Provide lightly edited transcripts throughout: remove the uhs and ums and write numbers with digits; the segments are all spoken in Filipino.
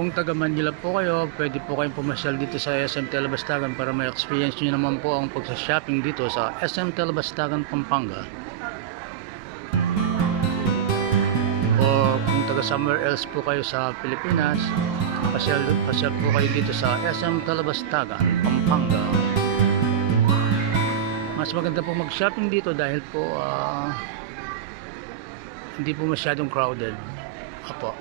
Kung taga Manila po kayo, pwede po kayong pumasyal dito sa SM Telebastagan para ma-experience nyo naman po ang pagsa-shopping dito sa SM Telebastagan, Pampanga. O kung taga somewhere else po kayo sa Pilipinas, pasyal po kayo dito sa SM Telebastagan, Pampanga. Mas maganda po mag-shopping dito dahil po hindi po masyadong crowded. Apo.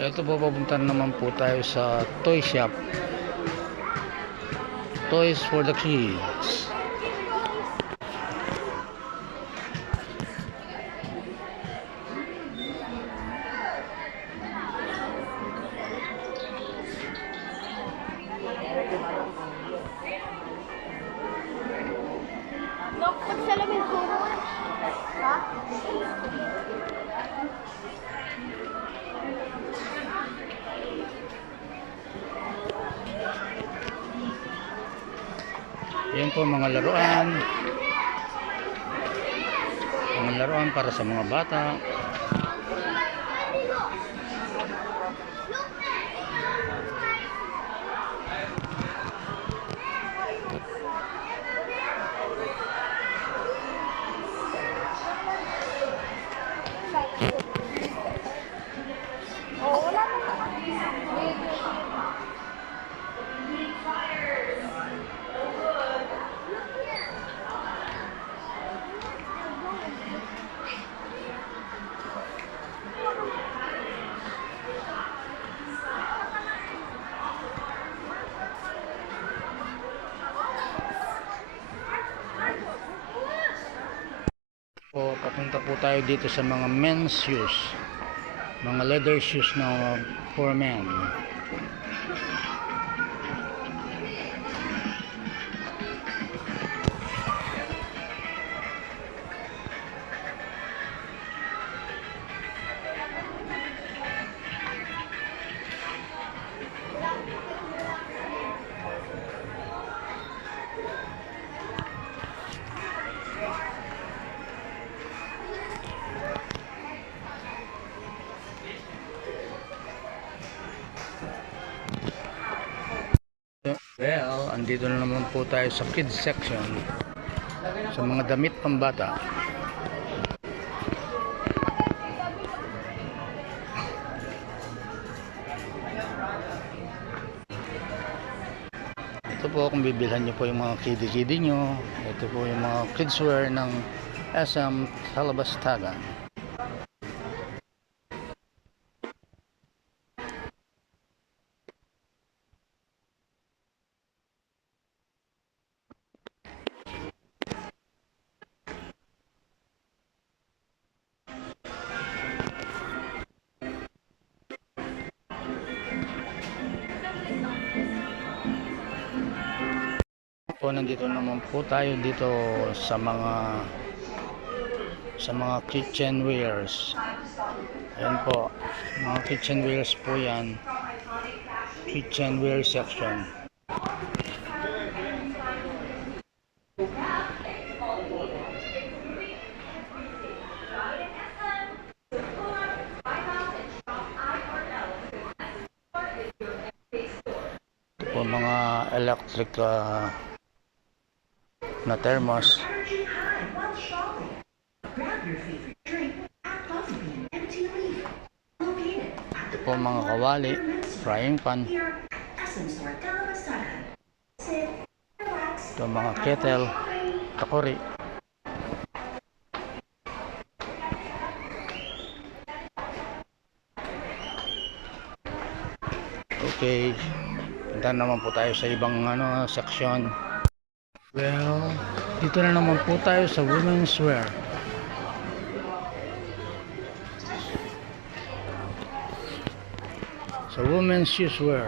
Ito po, papunta naman po tayo sa toy shop. Toys for the kids. Dok, pagsalamin ko. Ha? Yan po mga laruan. Mga laruan para sa mga bata. Oo, wala naman. Po, papunta po tayo dito sa mga men's shoes. Mga leather shoes na for men. Well, andito na naman po tayo sa kids section. Sa mga damit pambata. Ito po kung bibilhan nyo po yung mga kiddie nyo. Ito po yung mga kidswear ng SM Telebastagan. Po, nandito naman po tayo dito sa mga kitchen wares. Ayan po, mga kitchen wares po yan. Kitchenware section. Ito po mga electric na thermos. Ito po mga kawali, frying pan. Ito mga kettle, takori. Okay, punta naman po tayo sa ibang section. Well, dito na naman po tayo sa women's wear. Sa women's shoes wear.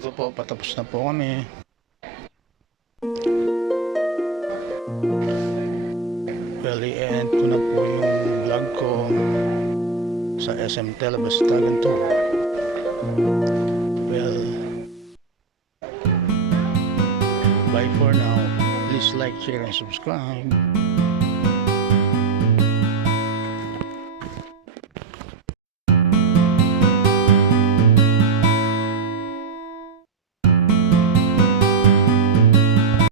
ito po, patapos na po kami. Well, i-end ko na po yung vlog ko sa SM Telebastagan Tour. Well, bye for now. Please like, share, and subscribe.